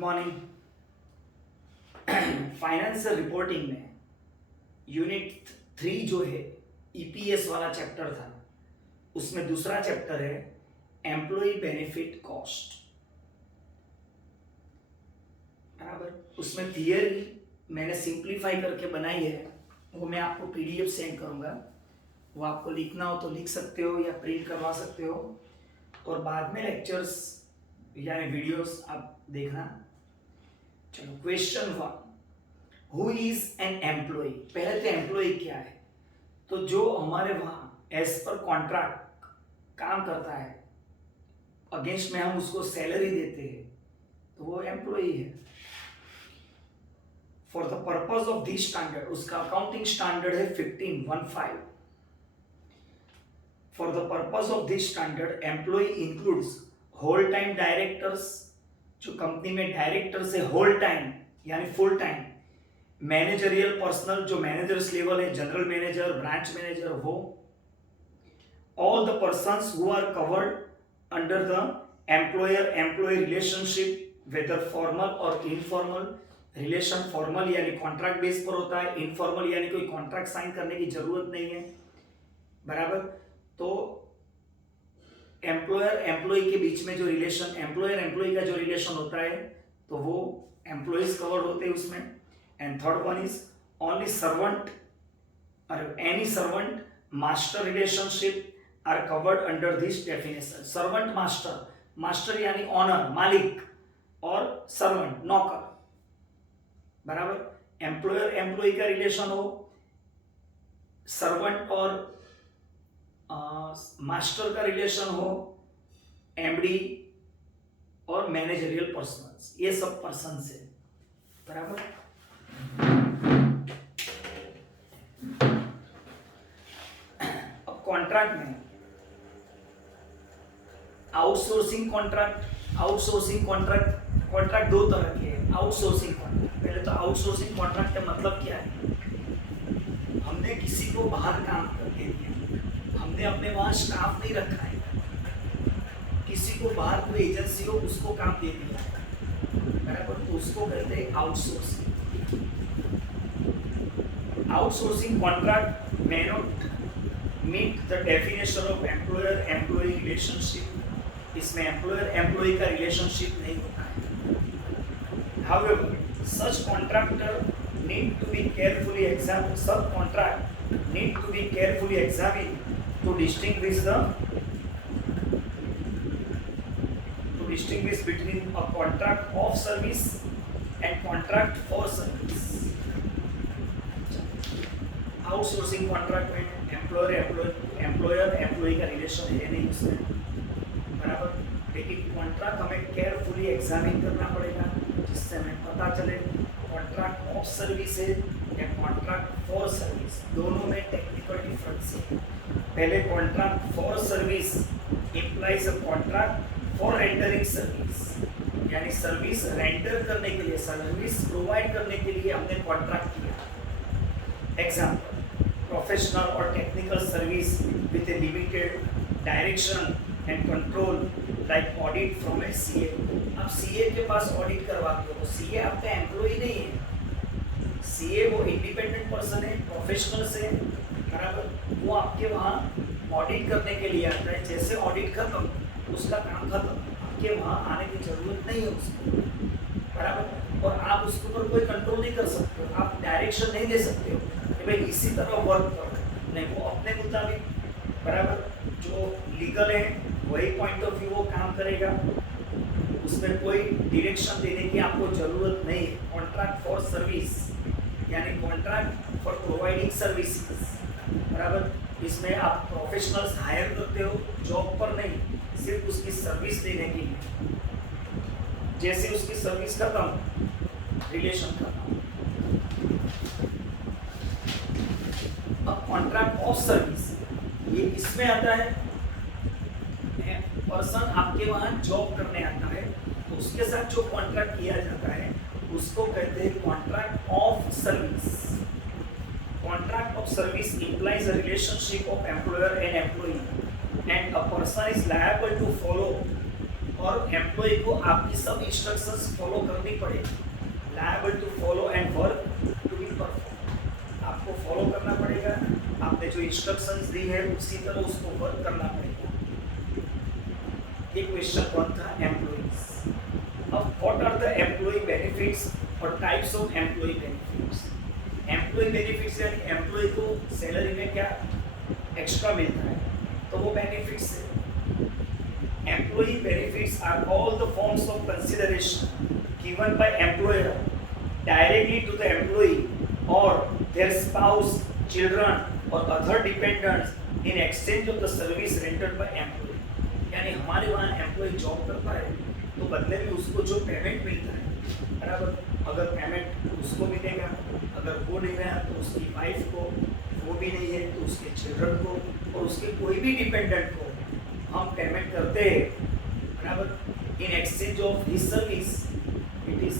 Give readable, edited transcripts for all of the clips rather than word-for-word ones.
Morning. Financial reporting में unit 3 जो है ईपीएस वाला चैप्टर था, उसमें दूसरा चैप्टर है एम्प्लॉय बेनिफिट कॉस्ट। बराबर, उसमें थियरी मैंने सिंप्लीफाई करके बनाई है, वो मैं आपको पीडीएफ सेंड करूंगा। वो आपको लिखना हो तो लिख सकते हो या प्रिंट करवा सकते हो, और बाद में लेक्चर्स यानी वीडियोस आप देखना। चलो, question 1, who is an employ. पहले तो एम्प्लॉय क्या है, तो जो हमारे वहां एज पर कॉन्ट्रैक्ट काम करता है, अगेंस्ट में हम उसको सैलरी देते हैं, तो वो एम्प्लॉय है। For the purpose of this standard, उसका अकाउंटिंग स्टैंडर्ड है 1515। For the purpose of this standard employee includes whole time directors, जो कंपनी में डायरेक्टर्स है होल टाइम यानी फुल टाइम, मैनेजरियल पर्सनल जो मैनेजर्स लेवल है, जनरल मैनेजर, ब्रांच मैनेजर, वो all the persons who are covered under the employer employee relationship, whether formal और informal relation. Formal यानी contract base पर होता है, इनफॉर्मल यानी कोई कॉन्ट्रैक्ट साइन करने की जरूरत नहीं है। बराबर, तो एम्प्लॉयर एम्प्लॉय के बीच में जो रिलेशन, एम्प्लॉयर एम्प्लॉय का जो रिलेशन होता है, तो वो एम्प्लॉयज कवर्ड होते हैं उसमें। And third one is only servant और any servant master relationship are covered under this definition. Servant master, master यानी ऑनर मालिक, और सर्वेंट नौकर। बराबर, एम्प्लॉयर एम्प्लॉय का रिलेशन हो, सर्वेंट और मास्टर का रिलेशन हो, एमडी और मैनेजरियल पर्सनल्स, ये सब पर्सन है। बराबर, अब कॉन्ट्रैक्ट में outsourcing contract, outsourcing contract, contract दो तरह के हैं। आउटसोर्सिंग कॉन्ट्रैक्ट, पहले तो आउटसोर्सिंग कॉन्ट्रैक्ट का मतलब क्या है, हमने किसी को बाहर काम करके दिया, हमने अपने वहां स्टाफ नहीं रखा है, किसी को बाहर कोई एजेंसी हो उसको काम दे दिया है। बराबर, तो उसको कहते हैं outsourcing. Outsourcing contract may not meet the definition of employer employee relationship, इसमें एम्प्लॉयर एम्प्लॉय का रिलेशनशिप नहीं होता है। However, such contractor need to be carefully examined, such contract need to be carefully examined to distinguish between a contract of service and contract for service। Outsourcing contract में employer employee का relation है नहीं उसमें। बराबर, लेकिन contract हमें carefully examine करना पड़ेगा, जिससे हमें पता चले कॉन्ट्रैक्ट ऑफ सर्विस है या कॉन्ट्रैक्ट फॉर सर्विस। दोनों में टेक्निकल डिफरेंस है। पहले contract for service implies a contract for rendering service, यानी सर्विस रेंडर करने के लिए, सर्विस प्रोवाइड करने के लिए हमने कॉन्ट्रैक्ट किया। एग्जाम्पल, प्रोफेशनल और technical service with A limited direction and control like audit from A CA. अब सीए के पास ऑडिट करवाते हो, सीए आपका एम्प्लॉय नहीं है, सीए वो इंडिपेंडेंट पर्सन है, प्रोफेशनल से। बराबर, वो आपके वहाँ ऑडिट करने के लिए आता है, जैसे ऑडिट खत्म उसका काम खत्म, आपके वहाँ आने की जरूरत नहीं है उसको। बराबर, और आप उसके ऊपर कोई कंट्रोल नहीं कर सकते हो, आप डायरेक्शन नहीं दे सकते हो कि भाई इसी तरह वर्क करो, नहीं, वो अपने मुताबिक, बराबर, जो लीगल है वही पॉइंट ऑफ व्यू वो काम करेगा, उसमें कोई डायरेक्शन देने की आपको जरूरत नहीं है। कॉन्ट्रैक्ट फॉर सर्विस यानी कॉन्ट्रैक्ट फॉर प्रोवाइडिंग सर्विसेज। बराबर, इसमें आप प्रोफेशनल्स हायर करते हो जॉब पर नहीं, सिर्फ उसकी सर्विस देने के लिए, जैसे उसकी सर्विस खत्म रिलेशन खत्म। अब कॉन्ट्रैक्ट ऑफ सर्विस, ये इसमें आता है, पर्सन आपके वहां जॉब करने आता है, तो उसके साथ जो कॉन्ट्रैक्ट किया जाता है उसको कहते हैं contract of service. Contract of service implies a relationship of employer and employee, and a person is liable to follow और एम्प्लॉय को आपकी सब इंस्ट्रक्शंस फॉलो करनी पड़ेगी, liable to follow and work to be perform. आपको follow करना पड़ेगा, आपने जो इंस्ट्रक्शंस दी है उसी तरह उसको वर्क करना पड़ेगा। ये क्वेश्चन वन था एम्प्लॉइज। अब what are the employee benefits और types of employee benefits. Employee benefits यानी एम्प्लॉय को सैलरी में क्या एक्स्ट्रा मिलता है, तो वो बेनिफिट्स है। Employee benefits are all the forms of consideration given by employer directly to the employee or their spouse, children or other dependents in exchange of the service rendered by employee। यानी हमारे वहाँ employ job करता है तो बदले में उसको जो पेमेंट मिलता है, बराबर, अगर पेमेंट उसको मिलेगा, अगर वो नहीं रहा तो उसकी वाइफ को, वो भी नहीं है तो उसके चिल्ड्रन को और उसके कोई भी डिपेंडेंट को हम पेमेंट करते हैं, बराबर, in exchange of his service, it is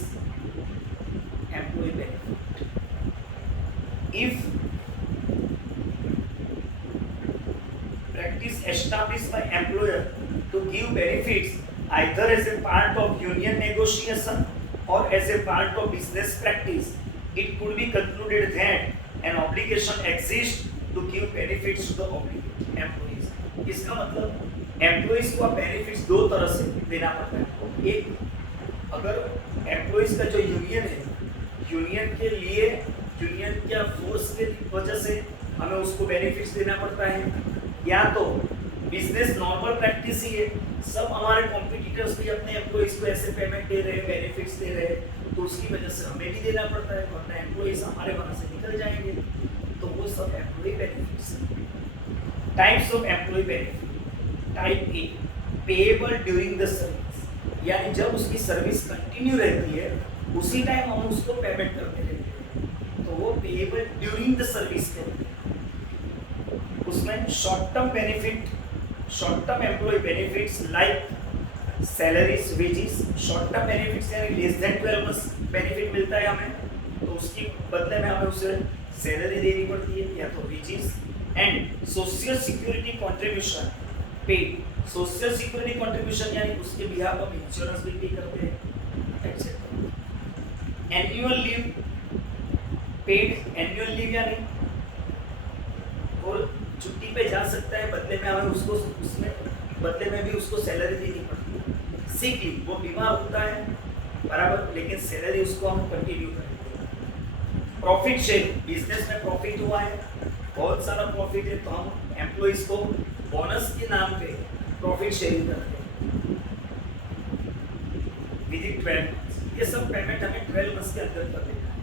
employee benefit. If practice established by employer to give benefits either as a part of union negotiation or as a part of business practice, it could be concluded that an obligation exists to give benefits to the employees। इसका मतलब employees को benefits दो तरह से देना पड़ता है। एक, अगर एम्प्लॉइज का जो यूनियन है, यूनियन के लिए, यूनियन के फोर्स के वजह से हमें उसको बेनिफिट्स देना पड़ता है, या तो बिजनेस नॉर्मल प्रैक्टिस ही है, सब हमारे कॉम्पिटिटर्स भी अपने एम्प्लॉइज को ऐसे पेमेंट दे रहे हैं, बेनिफिट्स दे रहे हैं, तो उसकी वजह से हमें भी देना पड़ता है, वरना एम्प्लॉइज हमारे वहाँ से निकल जाएंगे। तो वो सब employee benefits. Types of employee benefit. Type A, payable during the service, यानी जब उसकी सर्विस कंटिन्यू रहती है उसी टाइम हम उसको पेमेंट करते रहते हैं, तो वो पेएबल ड्यूरिंग द सर्विस कहते हैं। उसमें short term benefit, short term employ benefits like salaries, wages. Short term benefits यानी लेस देन 12 मंथ्स बेनिफिट मिलता है हमें, तो उसकी बदले में हमें उसे सैलरी देनी पड़ती है या तो wages. And social security contribution paid. Social security contribution यानी उसके बिहाफ हम इंश्योरेंस भी पे करते हैं, etcetera. Annual leave paid, annual leave यानी वो छुट्टी पे जा सकता है, बदले में हमें उसको, उसमें बदले में भी उसको सैलरी देनी पड़ती है। सिक लीव, वो बीमार होता है, बराबर, लेकिन सैलरी उसको हम कंटिन्यू करेंगे। प्रॉफिट शेयर, बिजनेस में प्रॉफिट हुआ है, बहुत सारा प्रॉफिट है, तो हम एम्प्लॉइज को बोनस के नाम पे प्रॉफिट शेयरिंग करते हैं विदिन 12 मंथ्स। ये सब पेमेंट हमें 12 मंथ्स के अंदर कर देना है,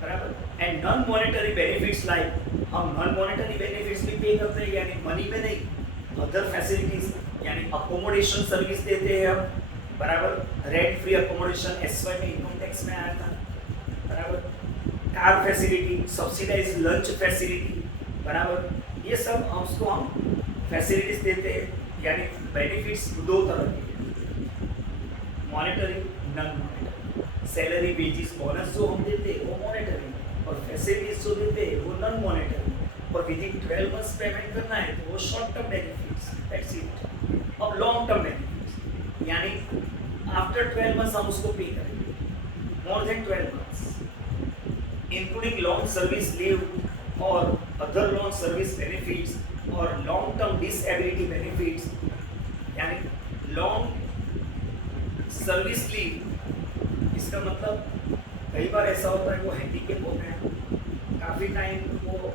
बराबर। And non monetary benefits like, हम नॉन मॉनेटरी बेनिफिट्स भी पे करते हैं, यानी मनी में नहीं, अदर फैसिलिटीज, यानी अकोमोडेशन सर्विस देते हैं हम, बराबर। रेंट फ्री अकोमोडेशन एसवाई में इनकम टैक्स में आया था, बराबर। Car facility, subsidize lunch facility, बराबर। ये सब हम उसको हम फैसिलिटीज देते हैं, यानी बेनिफिट्स दो तरह के, monetary, non monetary. Salary, wages, bonus जो हम देते हैं वो मॉनेटरी, और फैसिलिटीज जो देते हैं वो नॉन मॉनेटरी, और विदिन 12 मंथ्स पेमेंट करना है तो वो short term benefits, that's it. अब लॉन्ग टर्म बेनिफिट्स यानी आफ्टर 12 मंथ्स हम उसको पे करेंगे, मोर than 12 months, including long service leave और अदर लॉन्ग सर्विस बेनिफिट्स और लॉन्ग टर्म डिसेबिलिटी बेनिफिट्स, यानी लॉन्ग सर्विस लीव। इसका मतलब कई बार ऐसा होता है वो हैंडीकेप होते हैं, काफ़ी टाइम वो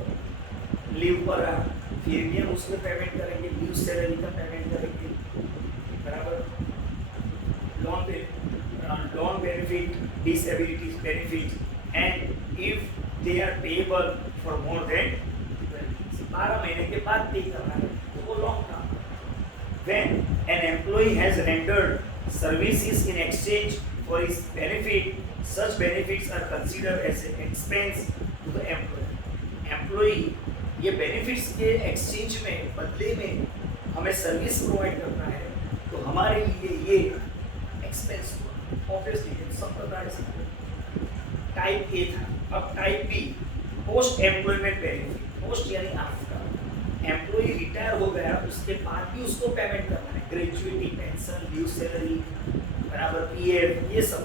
लीव पर रहा, फिर भी हम उसको पेमेंट करेंगे, लीव सैलरी का पेमेंट करेंगे, बराबर। Long benefit, disability benefit, and if they are payable for more than 12 महीने के बाद पे करना है, तो वो long term. When an employee has rendered services in exchange for his benefit, such benefits are considered as an expense to the employer। Employee ये benefits के exchange में, बदले में हमें सर्विस प्रोवाइड करना है, तो हमारे लिए ये एक्सपेंस हुआ, ऑब्वियसली सब पता है। टाइप ए था। अब type B, post employment benefit. Post यानी आफ्टर, एम्प्लॉय रिटायर हो गया उसके बाद भी उसको पेमेंट करना है, ग्रेजुएटी, पेंशन, लीव सैलरी, बराबर पीएफ, ये सब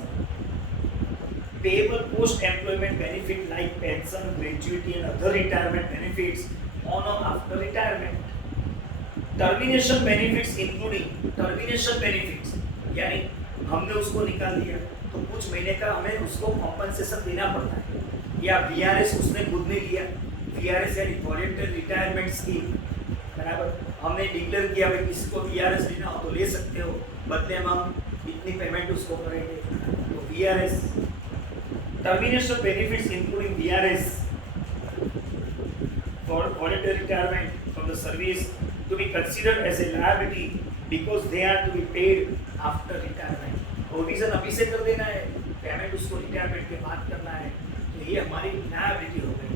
payable post employment benefit like pension, gratuity and other retirement benefits on or after retirement. Termination benefits including termination benefits, यानी हमने उसको निकाल दिया तो कुछ महीने का हमें उसको कॉम्पनसेशन देना पड़ता है, या वीआरएस उसने खुद ने लिया, वीआरएस यानी वॉलंटरी रिटायरमेंट स्कीम, बराबर हमने डिक्लेयर किया भाई किसी को वीआरएस लेना हो तो ले सकते हो, बदले में हम इतनी पेमेंट उसको करेंगे, तो VRS. Termination benefits including VRS for voluntary retirement from the service to be considered as a liability because they are to be paid after retirement। Provision अभी से कर देना है, पेमेंट उसको रिटायरमेंट के बाद करना है, तो ये हमारी लायबिलिटी हो गई।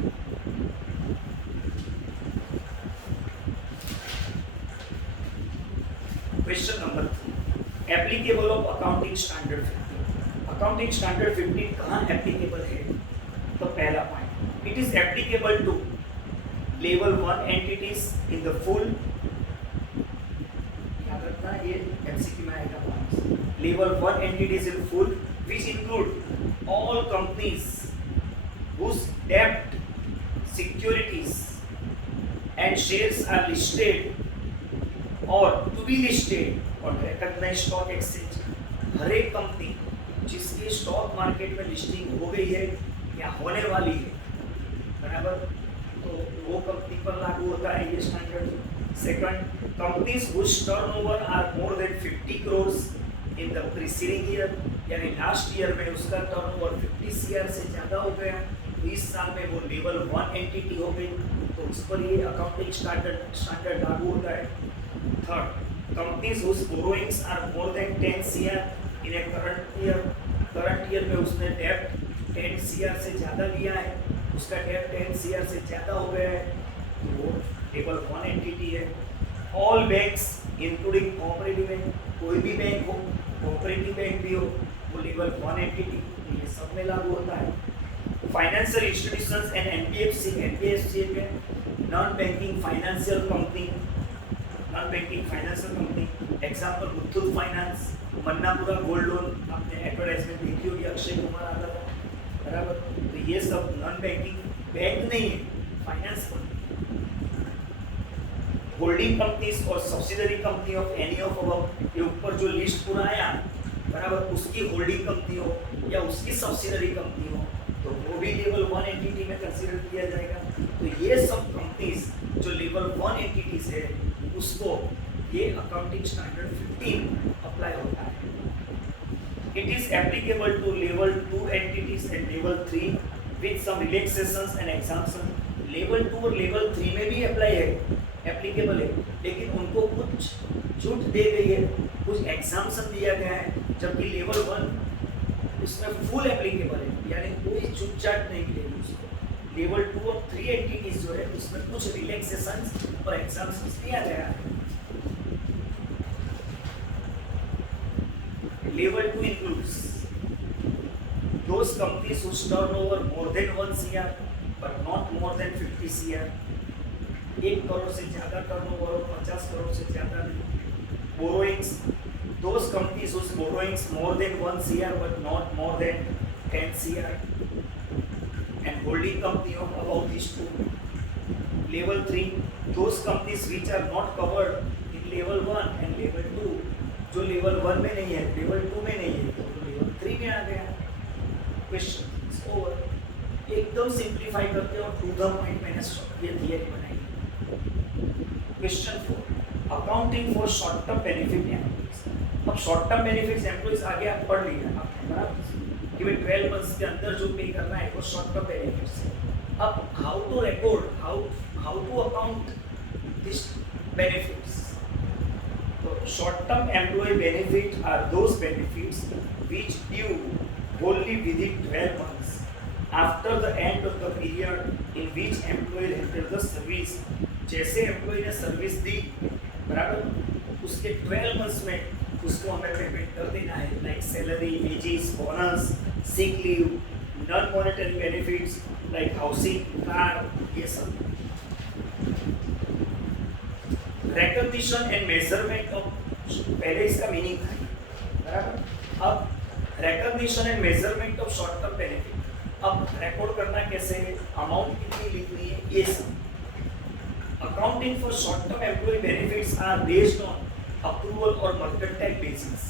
Question number 3, applicable of accounting standard 15। Accounting standard 15 कहाँ एप्लीकेबल है? तो पहला point, it is applicable to level 1 entities in the full, याद रखना ये एमसीक्यू में आएगा points, level 1 entities in full which include all companies whose debt, securities and shares are listed or to be listed on recognized stock exchange। हर एक company जिसकी stock market में listing हो गई है या होने वाली है, बराबर, तो वो कंपनी पर लागू होता है ये standard. Second, companies whose turnover are more than 50 crores in the preceding year, यानी लास्ट ईयर में उसका टर्नओवर 50 सीआर से ज़्यादा हो गया, तो इस साल में वो लेवल 1 एंटिटी हो गई, तो उस पर ये अकाउंटिंग स्टैंडर्ड लागू होता है। Third, companies whose borrowings are more than 10 CR in A current year में उसने डेब्ट 10 सीआर से ज़्यादा लिया है, उसका डेब्ट 10 सीआर से ज़्यादा हो गया है, तो वो लेवल 1 एंटिटी है। All banks including cooperative bank, कोई भी बैंक हो, कोऑपरेटिव बैंक भी हो, वो लेवल 1 एंटिटी, ये सब में लागू होता है। फाइनेंशियल इंस्टीट्यूशंस एंड एनबीएफसी में non banking financial company, example Muthoot finance, Manappuram gold loan, आपने एडवर्टाइजमेंट देखी होगी, अक्षय कुमार आता था, बराबर, तो ये सब नॉन बैंकिंग बैंक नहीं है, फाइनेंस कंपनी। होल्डिंग कंपनीज और subsidiary company of any of above, ये ऊपर जो लिस्ट पूरा आया, बराबर, उसकी होल्डिंग कंपनी हो या उसकी सब्सिडरी कंपनी हो, तो वो भी लेवल 1 एंटिटी में कंसीडर किया जाएगा। तो ये सब कंपनीज जो लेवल 1 एंटिटीज है, उसको ये अकाउंटिंग स्टैंडर्ड 15 अप्लाई होता है। It is applicable to level 2 entities and level 3 with some relaxations and exemption. Level 2 और लेवल 3 में भी अप्लाई है, एप्लीकेबल है, लेकिन उनको कुछ छूट दे गई है, कुछ एग्जाम्पशन दिया गया है, जबकि लेवल 1 उसमें फुल एप्लीकेबल है, यानी कोई छूट छाट नहीं मिलेगी उसको। लेवल 2 और 3 एंटिटीज जो है उसमें कुछ रिलैक्सेशंस और एग्जाम्पशंस दिया गया है। Level 2 includes those companies whose turnover more than 1 CR but not more than 50 CR, 1 crore से ज़्यादा टर्नओवर और 50 करोड़ से ज़्यादा नहीं। Borrowings, those companies whose borrowings more than 1 CR but not more than 10 CR, and holding company of above these two। Level 3, those companies which are not covered in level 1 and level 2, जो level 1 में नहीं है, level 2 में नहीं है, तो level 3 में आ गया। क्वेश्चन ओवर, एकदम सिंप्लीफाई करते हैं और टू द पॉइंट मैंने ये थियरी बनाई। Question 4, accounting for short term benefit employees. अब शॉर्ट टर्म बेनिफिट्स एम्प्लॉइज आगे आप पढ़ लीजिए आपने, बराबर, कि भाई 12 मंथ्स के अंदर जो पे करना है वो शॉर्ट टर्म बेनिफिट्स है। अब how to record, how to account this benefits. Short term employee benefits are those benefits which due wholly within 12 months after the end of the period in which employee entered the service। जैसे employ ने service दी, बराबर, उसके 12 months में उसको हमें payment कर देना है, like salary, wages, bonus, sick leave, non monetary benefits like housing, car, ये सब। recognition and measurement of, पहले इसका मीनिंग था बराबर, अब recognition and measurement of short term benefit, अब रिकॉर्ड करना कैसे है, अमाउंट कितनी लिखनी है, ये सब। Accounting for short term employee benefits are based on approval और mercantile basis।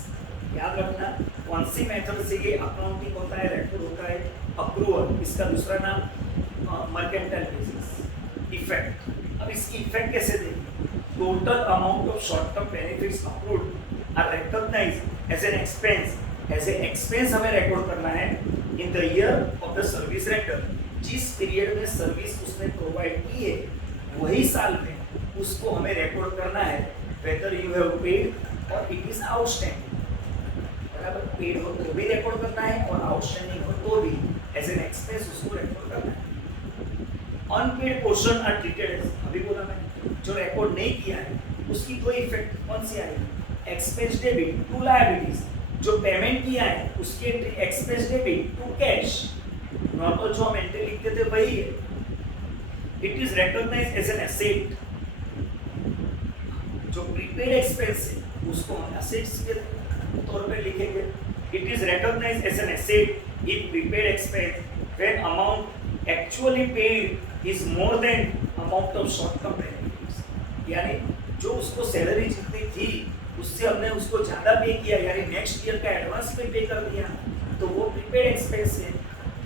याद रखना कौन सी मेथड से ये अकाउंटिंग होता है, रिकॉर्ड होता है, अप्रूवल, इसका दूसरा नाम मर्केंटाइल बेसिस। इफेक्ट, अब इसकी इफेक्ट कैसे देंगे, total amount of short term benefits approved are recognised as an expense, as a expense हमें रिकॉर्ड करना है in the year of the service render, जिस पीरियड में सर्विस उसने प्रोवाइड की है वही साल में उसको हमें रिकॉर्ड करना है, वेदर यू हैव पेड और इट इज आउटस्टैंडिंग, बराबर, पेड हो तो भी रिकॉर्ड करना है और आउटस्टैंडिंग हो तो भी एज एन एक्सपेंस उसको रिकॉर्ड करना है। Unpaid portion are treated as, अभी बोला मैंने, जो रिकॉर्ड नहीं किया है उसकी कोई इफेक्ट कौन सी आएगी, एक्सपेंस डेबिट टू लायबिलिटीज, जो पेमेंट किया है उसके expense debit to cash, normal जो हम एंट्री लिखते थे वही है। It is recognised as an asset, जो प्रीपेड एक्सपेंस है उसको हम एसेट्स के तौर पे लिखेंगे। It is recognised as an asset in prepaid expense when amount actually paid is more than amount of short term benefits, यानी जो उसको सैलरी जितनी थी उससे हमने उसको ज़्यादा पे किया, यानी नेक्स्ट ईयर का एडवांस में पे कर दिया, तो वो प्रीपेड एक्सपेंस है।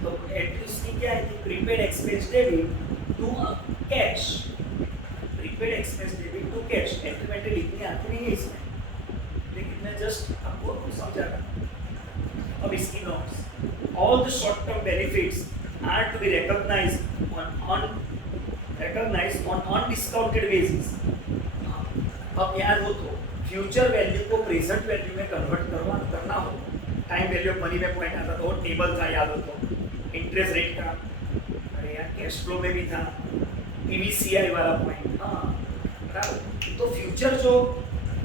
तो एंट्री क्या है कि prepaid expense debit to cash, prepaid expense debit to cash, entry लिखनी आती नहीं है इसमें, लेकिन मैं जस्ट आपको समझा रहा। अब इसकी notes, all the short term benefits are to be recognised on undiscounted basis. अब याद हो तो फ्यूचर वैल्यू को प्रेजेंट वैल्यू में कन्वर्ट करना हो, टाइम वैल्यू ऑफ मनी में पॉइंट आता था, वो टेबल था याद हो तो, इंटरेस्ट रेट का, अरे यार कैश फ्लो में भी था, पीवीसीआई वाला पॉइंट, हाँ बराबर। तो फ्यूचर जो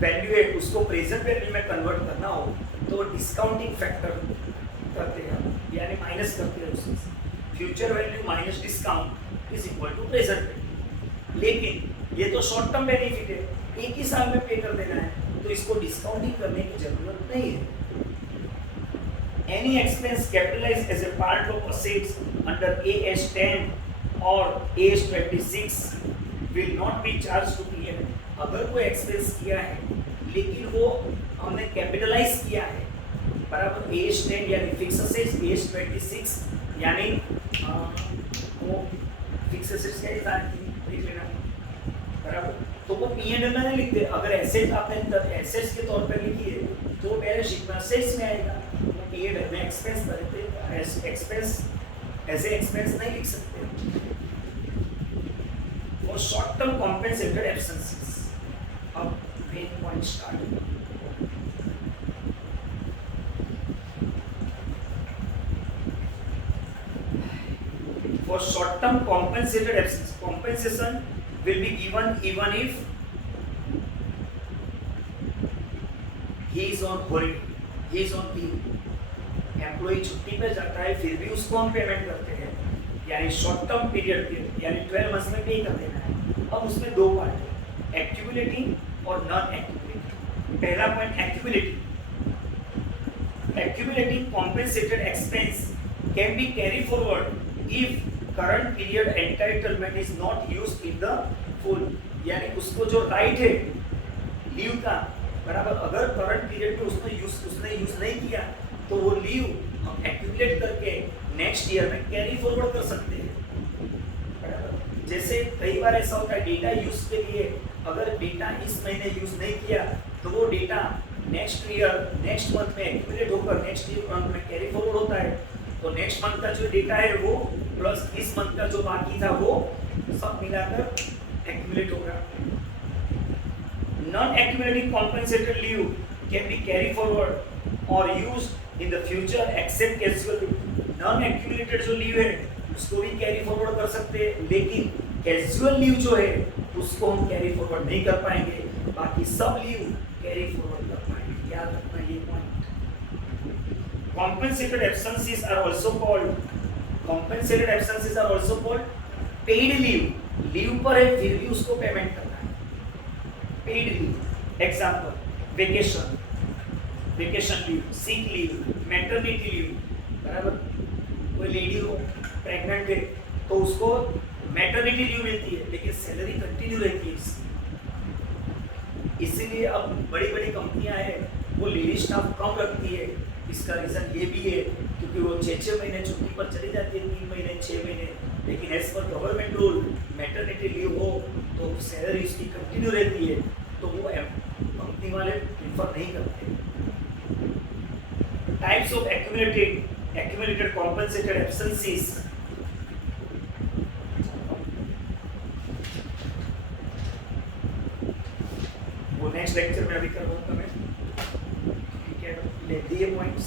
वैल्यू है उसको प्रेजेंट वैल्यू में कन्वर्ट करना हो तो डिस्काउंटिंग फैक्टर करते हैं, यानी माइनस करते हैं उससे, future value minus discount is equal to present value. लेकिन ये तो शॉर्ट टर्म बेनिफिट है, एक ही साल में पे कर देना है, तो इसको डिस्काउंटिंग करने की जरूरत नहीं है। Any expense capitalized as a part of assets under AS 10 or AS 26 will not be charged to P&L। अगर कोई एक्सपेंस किया है लेकिन वो हमने कैपिटलाइज किया है, बराबर, AS 10 यानी फिक्स असेट्स, AS 26 यानी वो फिक्स असेट्स क्या था देख लेना, बराबर, तो वो P&L में नहीं लिखते। अगर एसेट आपने एसेट्स के तौर पर लिखी है तो बैलेंस शीट में असेट्स में आएगा, P&L में एक्सपेंस करते, एक्सपेंस एज ए एक्सपेंस नहीं लिख सकते। और शॉर्ट टर्म कॉम्पेंसेटेड एब्सेंसेस, अब main point start. For short term compensated absence, compensation will be given even if he is on holiday, he is on leave, employee छुट्टी पे जाता है फिर भी उसको हम पेमेंट करते हैं, यानी शॉर्ट टर्म पीरियड के, यानी 12 मंथ्स में पे कर देना है। अब उसमें दो पार्ट है, एक्यूमुलेटिंग और नॉन एक्यूमुलेटिंग। पहला point accumulating, accumulating compensated expense can be carry forward if current period entitlement is not used in the full, यानी उसको जो राइट है लीव का, बराबर, अगर करंट पीरियड में उसने यूज नहीं किया तो वो लीव हम एक्यूमुलेट करके नेक्स्ट ईयर में कैरी फॉरवर्ड कर सकते हैं, बराबर। जैसे कई बार ऐसा होता है डेटा यूज के लिए, अगर डेटा इस महीने यूज नहीं किया तो वो data next year next month में एक्यूमुलेट होकर नेक्स्ट ईयर मंथ में कैरी फॉरवर्ड होता है, तो नेक्स्ट मंथ का जो डेटा है वो प्लस इस मंथ का जो बाकी था वो सब मिलाकर एक्यूमुलेट होगा। Non accumulating compensated leave can be carry forward और used in the future except casual leave। Non accumulated जो लीव है उसको भी कैरी फॉरवर्ड कर सकते हैं, लेकिन कैजुअल लीव जो है उसको हम कैरी फॉरवर्ड नहीं कर पाएंगे, बाकी सब लीव कैरी फॉरवर्ड कर पाएंगे, याद रखना ये point. Compensated absences are also called paid leave, leave पर है फिर भी उसको पेमेंट करना है, paid leave example vacation, vacation leave, sick leave, maternity leave, बराबर। कोई लेडी हो प्रेग्नेंट है तो उसको मैटरनिटी लीव मिलती है लेकिन सैलरी कंटिन्यू रहती है इसकी। इसीलिए अब बड़ी बड़ी कंपनियां हैं वो लेडी स्टाफ कम रखती है। इसका रीज़न ये भी है क्योंकि वो 6-6 महीने छुट्टी पर चली जाती है, 3 महीने 6 महीने, लेकिन as per government rule maternity leave हो तो सैलरी उसकी कंटिन्यू रहती है, तो वो कंपनी वाले प्रीफर नहीं करते। Types of accumulated compensated absences, वो नेक्स्ट लेक्चर में अभी करवाऊंगा मैं, ठीक है। लेते हैं पॉइंट्स।